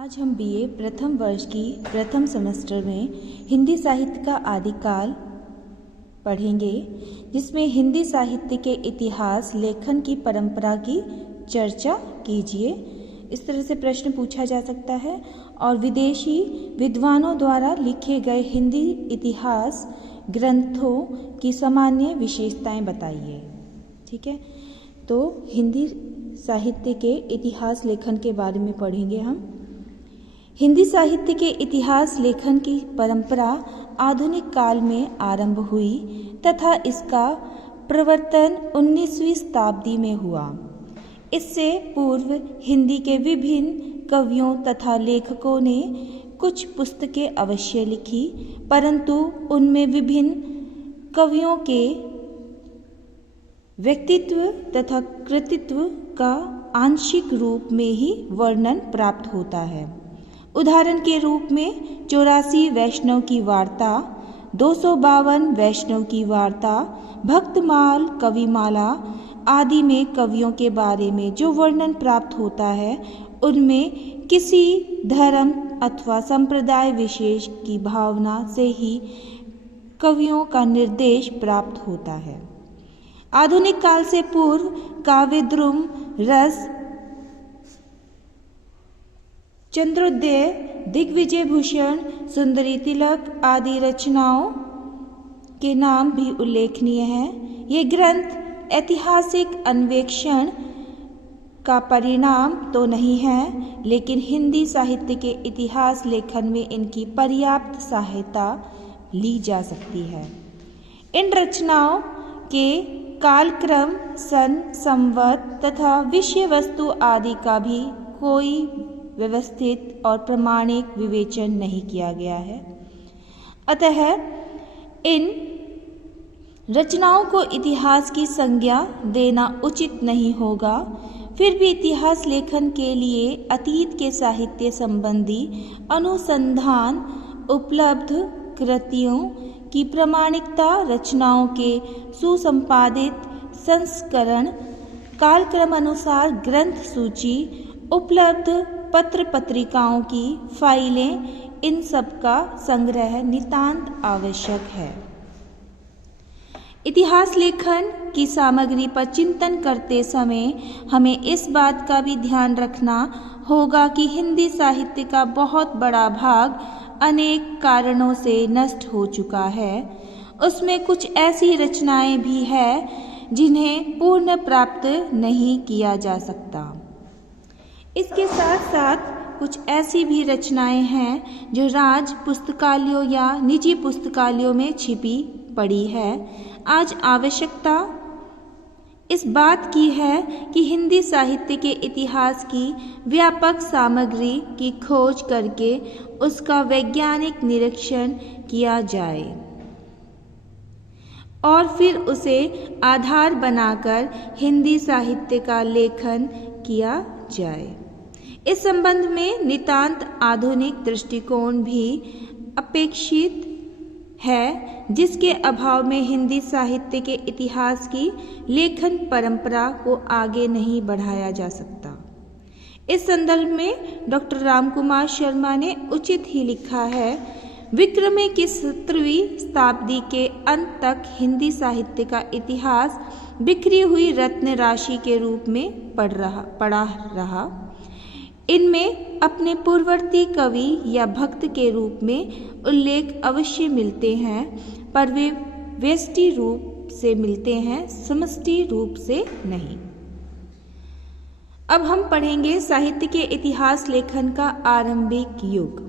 आज हम बीए प्रथम वर्ष की प्रथम सेमेस्टर में हिंदी साहित्य का आदिकाल पढ़ेंगे, जिसमें हिंदी साहित्य के इतिहास लेखन की परंपरा की चर्चा कीजिए। इस तरह से प्रश्न पूछा जा सकता है। और विदेशी विद्वानों द्वारा लिखे गए हिंदी इतिहास ग्रंथों की सामान्य विशेषताएं बताइए। ठीक है, तो हिंदी साहित्य के इतिहास लेखन के बारे में पढ़ेंगे हम। हिंदी साहित्य के इतिहास लेखन की परंपरा आधुनिक काल में आरंभ हुई तथा इसका प्रवर्तन 19वीं शताब्दी में हुआ। इससे पूर्व हिंदी के विभिन्न कवियों तथा लेखकों ने कुछ पुस्तकें अवश्य लिखी, परंतु उनमें विभिन्न कवियों के व्यक्तित्व तथा कृतित्व का आंशिक रूप में ही वर्णन प्राप्त होता है। उदाहरण के रूप में 84 वैष्णव की वार्ता, 252 वैष्णव की वार्ता, भक्तमाल, कविमाला आदि में कवियों के बारे में जो वर्णन प्राप्त होता है, उनमें किसी धर्म अथवा संप्रदाय विशेष की भावना से ही कवियों का निर्देश प्राप्त होता है। आधुनिक काल से पूर्व काव्यद्रुम, रस, चंद्रोदय, दिग्विजय भूषण, सुंदरी तिलक आदि रचनाओं के नाम भी उल्लेखनीय हैं। ये ग्रंथ ऐतिहासिक अन्वेषण का परिणाम तो नहीं है, लेकिन हिंदी साहित्य के इतिहास लेखन में इनकी पर्याप्त सहायता ली जा सकती है। इन रचनाओं के कालक्रम, सन, संवत तथा विषय वस्तु आदि का भी कोई व्यवस्थित और प्रमाणिक विवेचन नहीं किया गया है। अतः इन रचनाओं को इतिहास की संज्ञा देना उचित नहीं होगा। फिर भी इतिहास लेखन के लिए अतीत के साहित्य संबंधी अनुसंधान, उपलब्ध कृतियों की प्रामाणिकता, रचनाओं के सुसंपादित संस्करण, कालक्रम अनुसार ग्रंथ सूची, उपलब्ध पत्र पत्रिकाओं की फाइलें, इन सब का संग्रह नितांत आवश्यक है। इतिहास लेखन की सामग्री पर चिंतन करते समय हमें इस बात का भी ध्यान रखना होगा कि हिंदी साहित्य का बहुत बड़ा भाग अनेक कारणों से नष्ट हो चुका है। उसमें कुछ ऐसी रचनाएं भी हैं जिन्हें पूर्ण प्राप्त नहीं किया जा सकता। इसके साथ साथ कुछ ऐसी भी रचनाएं हैं जो राज पुस्तकालयों या निजी पुस्तकालयों में छिपी पड़ी है। आज आवश्यकता इस बात की है कि हिंदी साहित्य के इतिहास की व्यापक सामग्री की खोज करके उसका वैज्ञानिक निरीक्षण किया जाए और फिर उसे आधार बनाकर हिंदी साहित्य का लेखन किया जाए। इस संबंध में नितांत आधुनिक दृष्टिकोण भी अपेक्षित है, जिसके अभाव में हिंदी साहित्य के इतिहास की लेखन परंपरा को आगे नहीं बढ़ाया जा सकता। इस संदर्भ में डॉक्टर रामकुमार शर्मा ने उचित ही लिखा है, विक्रम की 17वीं शताब्दी के अंत तक हिंदी साहित्य का इतिहास बिखरी हुई रत्न राशि के रूप में पड़ा रहा। इनमें अपने पूर्ववर्ती कवि या भक्त के रूप में उल्लेख अवश्य मिलते हैं, पर वे व्यष्टि रूप से मिलते हैं, समष्टि रूप से नहीं। अब हम पढ़ेंगे साहित्य के इतिहास लेखन का आरंभिक युग।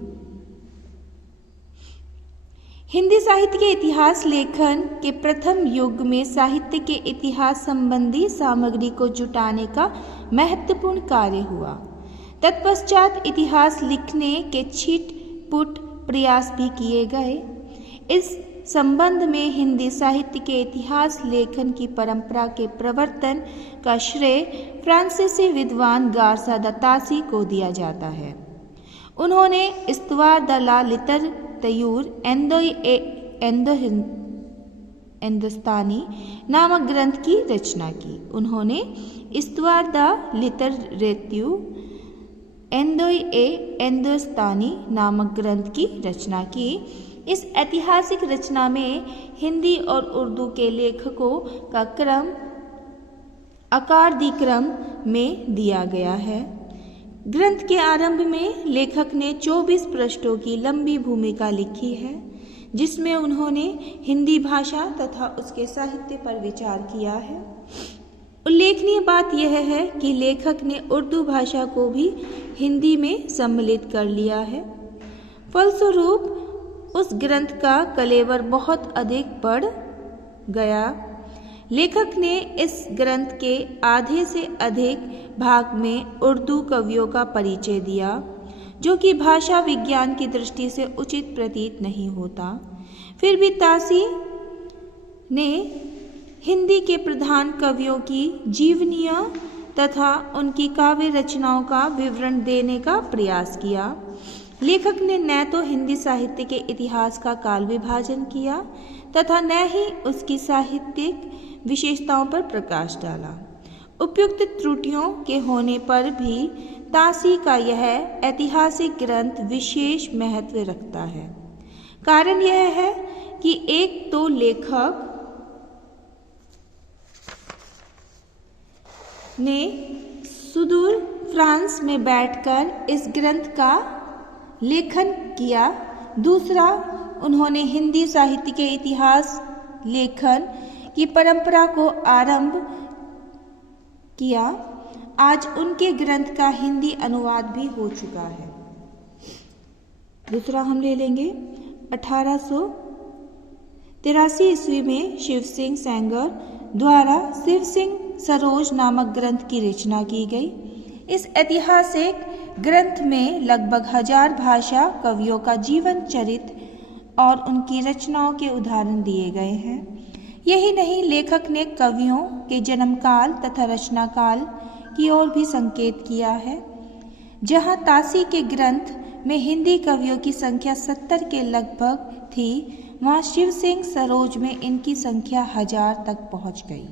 हिंदी साहित्य के इतिहास लेखन के प्रथम युग में साहित्य के इतिहास संबंधी सामग्री को जुटाने का महत्वपूर्ण कार्य हुआ। तत्पश्चात इतिहास लिखने के छिट-पुट प्रयास भी किए गए। इस संबंध में हिंदी साहित्य के इतिहास लेखन की परंपरा के प्रवर्तन का श्रेय फ्रांसीसी विद्वान गार्सा द तासी को दिया जाता है। उन्होंने इस्तवार द ला लिटरेतूर हिंदुस्तानी नामक ग्रंथ की रचना की। उन्होंने इस्तवार द लिटरेतूर हिंदुस्तानी नामक ग्रंथ की रचना की। इस ऐतिहासिक रचना में हिंदी और उर्दू के लेखकों का क्रम अकारदिक्रम में दिया गया है। ग्रंथ के आरंभ में लेखक ने 24 पृष्ठों की लंबी भूमिका लिखी है, जिसमें उन्होंने हिंदी भाषा तथा उसके साहित्य पर विचार किया है। उल्लेखनीय बात यह है कि लेखक ने उर्दू भाषा को भी हिंदी में सम्मिलित कर लिया है। फलस्वरूप उस ग्रंथ का कलेवर बहुत अधिक बढ़ गया। लेखक ने इस ग्रंथ के आधे से अधिक भाग में उर्दू कवियों का परिचय दिया, जो कि भाषा विज्ञान की दृष्टि से उचित प्रतीत नहीं होता। फिर भी तासी ने हिंदी के प्रधान कवियों की जीवनियाँ तथा उनकी काव्य रचनाओं का विवरण देने का प्रयास किया। लेखक ने न तो हिंदी साहित्य के इतिहास का काल विभाजन किया तथा न ही उसकी साहित्यिक विशेषताओं पर प्रकाश डाला। उपयुक्त त्रुटियों के होने पर भी तासी का यह ऐतिहासिक ग्रंथ विशेष महत्व रखता है। कारण यह है कि एक तो लेखक ने सुदूर फ्रांस में बैठकर इस ग्रंथ का लेखन किया। दूसरा, उन्होंने हिंदी साहित्य के इतिहास लेखन की परंपरा को आरंभ किया। आज उनके ग्रंथ का हिंदी अनुवाद भी हो चुका है। दूसरा हम ले लेंगे 1883 ईस्वी में शिव सिंह सेंगर द्वारा शिव सिंह सरोज नामक ग्रंथ की रचना की गई। इस ऐतिहासिक ग्रंथ में लगभग 1000 भाषा कवियों का जीवन चरित्र और उनकी रचनाओं के उदाहरण दिए गए हैं। यही नहीं, लेखक ने कवियों के जन्मकाल तथा रचनाकाल की ओर भी संकेत किया है। जहां तासी के ग्रंथ में हिंदी कवियों की संख्या 70 के लगभग थी, वहां शिव सिंह सरोज में इनकी संख्या 1000 तक पहुंच गई।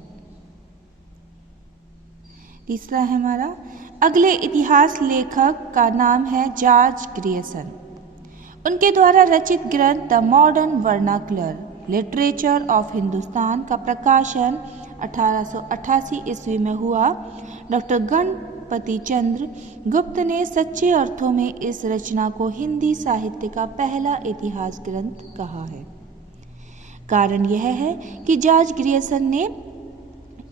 तीसरा है हमारा अगले इतिहास लेखक का नाम है जॉर्ज ग्रियर्सन। उनके द्वारा रचित ग्रंथ the modern vernacular literature of Hindustan का प्रकाशन 1888 ईस्वी में हुआ। डॉक्टर गणपति चंद्र गुप्त ने सच्चे अर्थों में इस रचना को हिंदी साहित्य का पहला इतिहास ग्रंथ कहा है। कारण यह है कि जॉर्ज ग्रियर्सन ने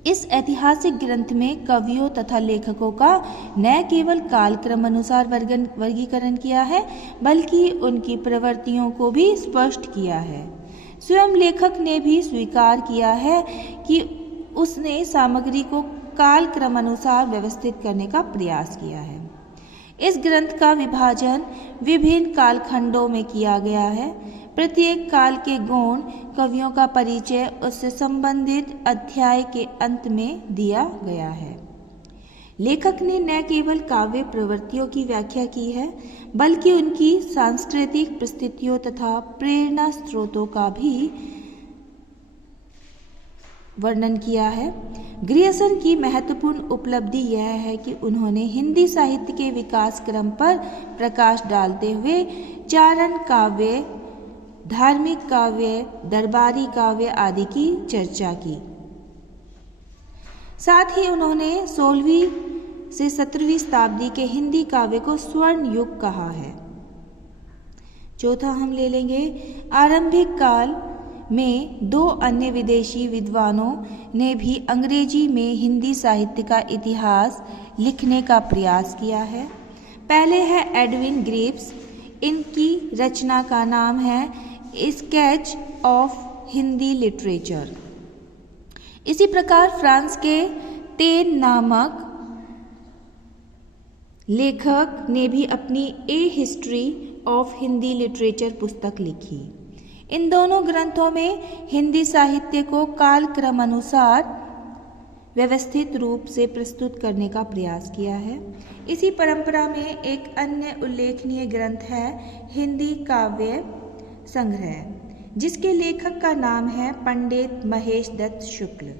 इस ऐतिहासिक ग्रंथ में कवियों तथा लेखकों का न केवल कालक्रम अनुसार वर्गीकरण किया है, बल्कि उनकी प्रवृत्तियों को भी स्पष्ट किया है। स्वयं लेखक ने भी स्वीकार किया है कि उसने सामग्री को कालक्रम अनुसार व्यवस्थित करने का प्रयास किया है। इस ग्रंथ का विभाजन विभिन्न कालखंडों में किया गया है। प्रत्येक काल के गौण कवियों का परिचय उससे संबंधित अध्याय के अंत में दिया गया है। लेखक ने न केवल काव्य प्रवृत्तियों की व्याख्या की है, बल्कि उनकी सांस्कृतिक परिस्थितियों तथा प्रेरणा स्रोतों का भी वर्णन किया है। ग्रियर्सन की महत्वपूर्ण उपलब्धि यह है कि उन्होंने हिंदी साहित्य के विकास क्रम पर प्रकाश डालते हुए चारण काव्य, धार्मिक काव्य, दरबारी काव्य आदि की चर्चा की। साथ ही उन्होंने 16वीं से 17वीं शताब्दी के हिंदी काव्य को स्वर्ण युग कहा है। चौथा हम ले लेंगे आरंभिक काल में 2 अन्य विदेशी विद्वानों ने भी अंग्रेजी में हिंदी साहित्य का इतिहास लिखने का प्रयास किया है। पहले है एडविन ग्रीव्स। इनकी रचना का नाम है स्केच ऑफ हिंदी लिटरेचर। इसी प्रकार फ्रांस के टेन नामक लेखक ने भी अपनी ए हिस्ट्री ऑफ हिंदी लिटरेचर पुस्तक लिखी। इन दोनों ग्रंथों में हिंदी साहित्य को कालक्रम अनुसार व्यवस्थित रूप से प्रस्तुत करने का प्रयास किया है। इसी परंपरा में एक अन्य उल्लेखनीय ग्रंथ है हिंदी काव्य संग्रह, जिसके लेखक का नाम है पंडित महेश दत्त शुक्ल।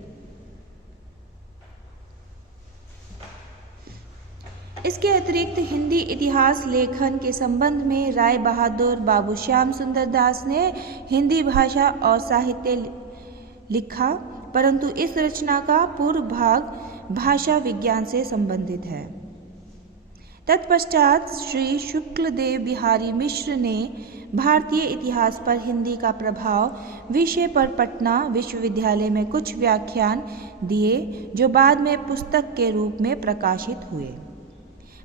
इसके अतिरिक्त हिंदी इतिहास लेखन के संबंध में राय बहादुर बाबू श्याम सुंदर दास ने हिंदी भाषा और साहित्य लिखा, परंतु इस रचना का पूर्व भाग भाषा विज्ञान से संबंधित है। तत्पश्चात श्री शुक्लदेव बिहारी मिश्र ने भारतीय इतिहास पर हिंदी का प्रभाव विषय पर पटना विश्वविद्यालय में कुछ व्याख्यान दिए, जो बाद में पुस्तक के रूप में प्रकाशित हुए।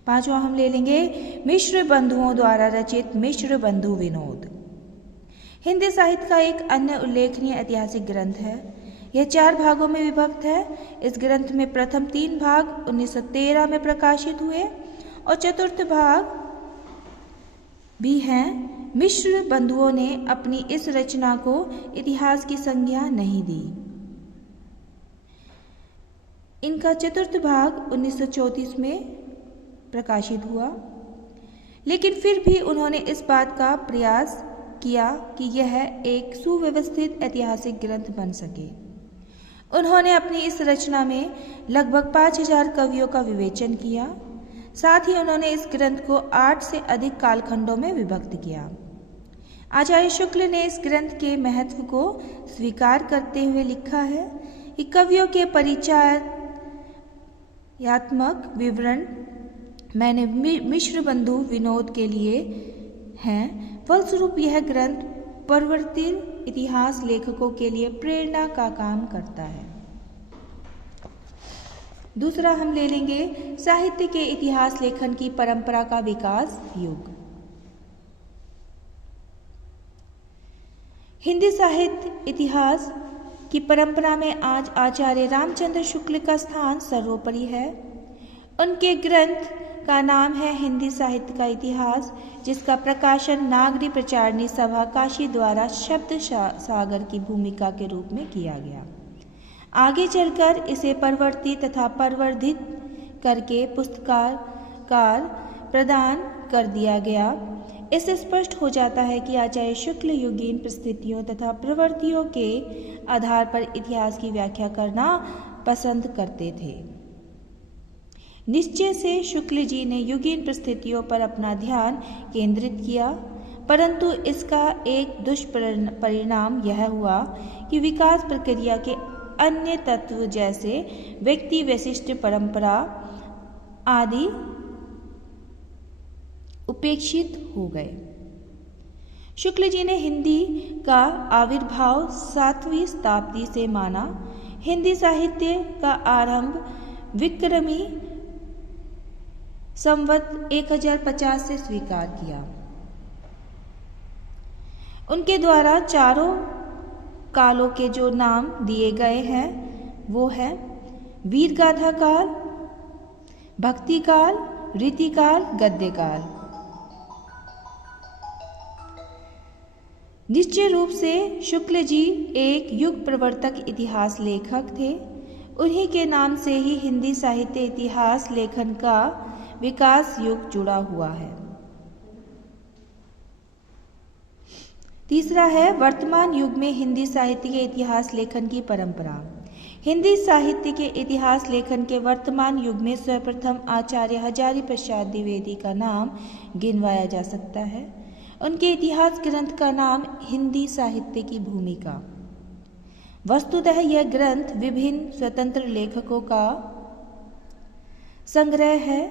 पांचवा हम ले लेंगे मिश्र बंधुओं द्वारा रचित मिश्र बंधु विनोद। हिंदी साहित्य का एक अन्य उल्लेखनीय ऐतिहासिक ग्रंथ है। यह 4 भागों में विभक्त है। इस ग्रंथ में प्रथम 3 भाग 1913 में प्रकाशित हुए और चतुर्थ भाग भी हैं। मिश्र बंधुओं ने अपनी इस रचना को इतिहास की संज्ञा नहीं दी। इनका चतुर्थ भाग 1934 में प्रकाशित हुआ, लेकिन फिर भी उन्होंने इस बात का प्रयास किया कि यह एक सुव्यवस्थित ऐतिहासिक ग्रंथ बन सके। उन्होंने अपनी इस रचना में लगभग 5000 कवियों का विवेचन किया। साथ ही उन्होंने इस ग्रंथ को 8 से अधिक कालखंडों में विभक्त किया। आचार्य शुक्ल ने इस ग्रंथ के महत्व को स्वीकार करते हुए लिखा है कि कवियों के परिचयात्मक विवरण मैंने मिश्र बंधु विनोद के लिए हैं। फलस्वरूप यह ग्रंथ परिवर्तित इतिहास लेखकों के लिए प्रेरणा का काम करता है। दूसरा हम ले लेंगे साहित्य के इतिहास लेखन की परंपरा का विकास युग। हिंदी साहित्य इतिहास की परंपरा में आज आचार्य रामचंद्र शुक्ल का स्थान सर्वोपरि है। उनके ग्रंथ का नाम है हिंदी साहित्य का इतिहास, जिसका प्रकाशन नागरी प्रचारणी सभा काशी द्वारा शब्द सागर की भूमिका के रूप में किया गया। आगे चलकर इसे परिवर्तित तथा परिवर्धित करके पुस्तकार प्रदान कर दिया गया। इससे स्पष्ट हो जाता है कि आचार्य शुक्ल युगीन परिस्थितियों तथा प्रवृत्तियों के आधार पर इतिहास की व्याख्या करना पसंद करते थे। निश्चय से शुक्ल जी ने युगीन परिस्थितियों पर अपना ध्यान केंद्रित किया, परंतु इसका एक दुष्परिणाम यह हुआ कि विकास प्रक्रिया के अन्य तत्व जैसे व्यक्ति विशिष्ट परंपरा आदि उपेक्षित हो गए। शुक्ल जी ने हिंदी का आविर्भाव 7वीं शताब्दी से माना। हिंदी साहित्य का आरंभ विक्रमी संवत 1050 से स्वीकार किया। उनके द्वारा चारों कालों के जो नाम दिए गए हैं वो है वीरगाथा काल, भक्ति काल, रीतिकाल, गद्य काल। निश्चय रूप से शुक्ल जी एक युग प्रवर्तक इतिहास लेखक थे। उन्हीं के नाम से ही हिंदी साहित्य इतिहास लेखन का विकास युग जुड़ा हुआ है। तीसरा है वर्तमान युग में हिंदी साहित्य के इतिहास लेखन की परंपरा। हिंदी साहित्य के इतिहास लेखन के वर्तमान युग में सर्वप्रथम आचार्य हजारी प्रसाद द्विवेदी का नाम गिनवाया जा सकता है। उनके इतिहास ग्रंथ का नाम हिंदी साहित्य की भूमिका। वस्तुतः यह ग्रंथ विभिन्न स्वतंत्र लेखकों का संग्रह है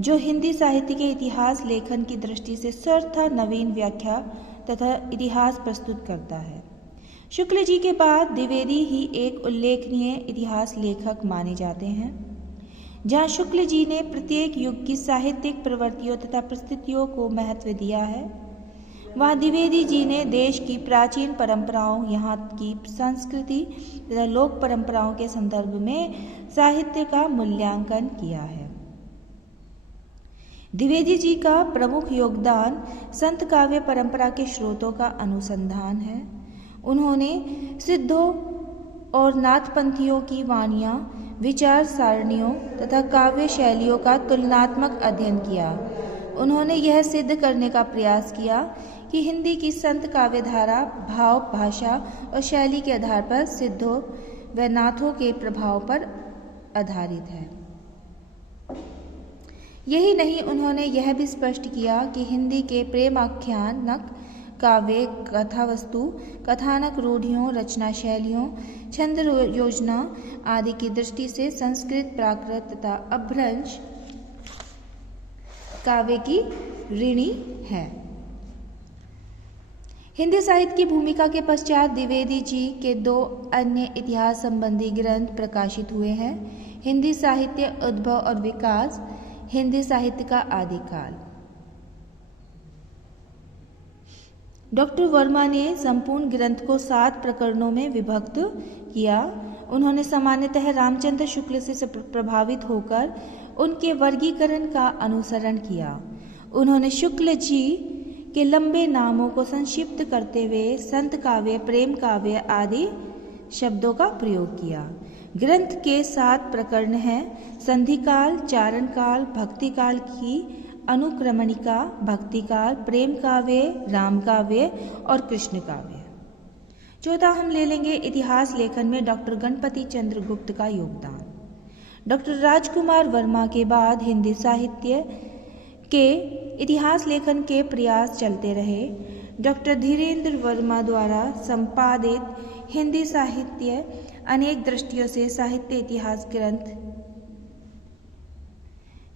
जो हिंदी साहित्य के इतिहास लेखन की दृष्टि से सर्वथा नवीन व्याख्या तथा इतिहास प्रस्तुत करता है। शुक्ल जी के बाद द्विवेदी ही एक उल्लेखनीय इतिहास लेखक माने जाते हैं। जहाँ शुक्ल जी ने प्रत्येक युग की साहित्यिक प्रवृत्तियों तथा परिस्थितियों को महत्व दिया है, वहाँ द्विवेदी जी ने देश की प्राचीन परंपराओं, यहाँ की संस्कृति तथा लोक परंपराओं के संदर्भ में साहित्य का मूल्यांकन किया है। द्विवेदी जी का प्रमुख योगदान संत काव्य परंपरा के स्रोतों का अनुसंधान है। उन्होंने सिद्धों और नाथपंथियों की वाणियाँ, विचार सारणियों तथा काव्य शैलियों का तुलनात्मक अध्ययन किया। उन्होंने यह सिद्ध करने का प्रयास किया कि हिंदी की संत काव्यधारा भाव, भाषा और शैली के आधार पर सिद्धों व नाथों के प्रभाव पर आधारित है। यही नहीं, उन्होंने यह भी स्पष्ट किया कि हिंदी के प्रेमाख्यानक, काव्य, कथावस्तु, कथानक रूढ़ियों, रचना शैलियों, छंद योजना आदि की दृष्टि से संस्कृत, प्राकृत तथा अपभ्रंश काव्य की ऋणी है। हिंदी साहित्य की भूमिका के पश्चात द्विवेदी जी के 2 अन्य इतिहास संबंधी ग्रंथ प्रकाशित हुए हैं। हिंदी साहित्य उद्भव और विकास, हिंदी साहित्य का आदिकाल। डॉक्टर वर्मा ने संपूर्ण ग्रंथ को 7 प्रकरणों में विभक्त किया। उन्होंने सामान्यतः रामचंद्र शुक्ल से प्रभावित होकर उनके वर्गीकरण का अनुसरण किया। उन्होंने शुक्ल जी के लंबे नामों को संक्षिप्त करते हुए संत काव्य, प्रेम काव्य आदि शब्दों का प्रयोग किया। ग्रंथ के 7 प्रकरण हैं: संधिकाल, चारणकाल, भक्तिकाल की अनुक्रमणिका, भक्तिकाल, प्रेम काव्य, राम काव्य और कृष्ण काव्य। चौथा हम ले लेंगे इतिहास लेखन में डॉक्टर गणपति चंद्र गुप्त का योगदान। डॉक्टर राजकुमार वर्मा के बाद हिंदी साहित्य के इतिहास लेखन के प्रयास चलते रहे। डॉक्टर धीरेन्द्र वर्मा द्वारा संपादित हिंदी साहित्य अनेक दृष्टियों से साहित्य इतिहास ग्रंथ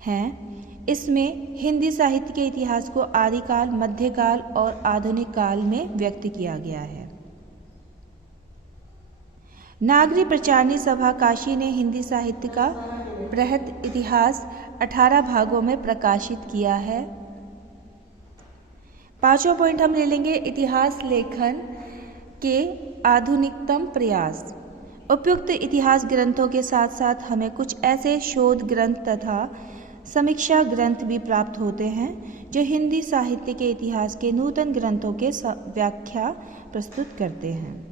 हैं। इसमें हिंदी साहित्य के इतिहास को आदिकाल, मध्यकाल और आधुनिक काल में व्यक्त किया गया है। नागरी प्रचारणी सभा काशी ने हिंदी साहित्य का बृहद इतिहास 18 भागों में प्रकाशित किया है। 5वां पॉइंट हम ले लेंगे इतिहास लेखन के आधुनिकतम प्रयास। उपयुक्त इतिहास ग्रंथों के साथ साथ हमें कुछ ऐसे शोध ग्रंथ तथा समीक्षा ग्रंथ भी प्राप्त होते हैं जो हिंदी साहित्य के इतिहास के नूतन ग्रंथों के व्याख्या प्रस्तुत करते हैं।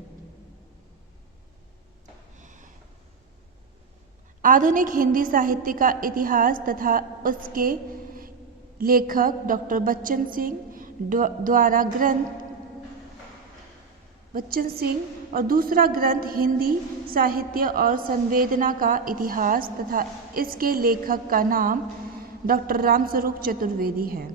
आधुनिक हिंदी साहित्य का इतिहास तथा उसके लेखक डॉक्टर बच्चन सिंह द्वारा ग्रंथ बच्चन सिंह और दूसरा ग्रंथ हिंदी साहित्य और संवेदना का इतिहास तथा इसके लेखक का नाम डॉक्टर रामस्वरूप चतुर्वेदी है।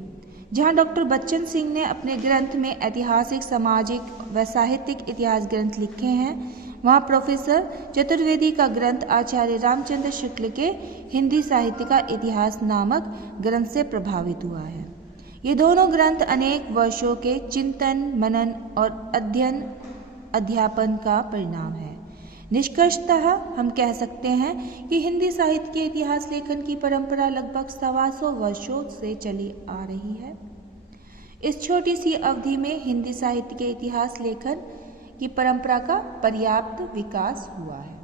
जहां डॉक्टर बच्चन सिंह ने अपने ग्रंथ में ऐतिहासिक, सामाजिक व साहित्यिक इतिहास ग्रंथ लिखे हैं, वहां प्रोफेसर चतुर्वेदी का ग्रंथ आचार्य रामचंद्र शुक्ल के हिंदी साहित्य का इतिहास नामक ग्रंथ से प्रभावित हुआ है। ये दोनों ग्रंथ अनेक वर्षों के चिंतन, मनन और अध्यापन का परिणाम है। निष्कर्षतः हम कह सकते हैं कि हिंदी साहित्य के इतिहास लेखन की परंपरा लगभग 125 वर्षों से चली आ रही है। इस छोटी सी अवधि में हिंदी साहित्य के इतिहास लेखन की परंपरा का पर्याप्त विकास हुआ है।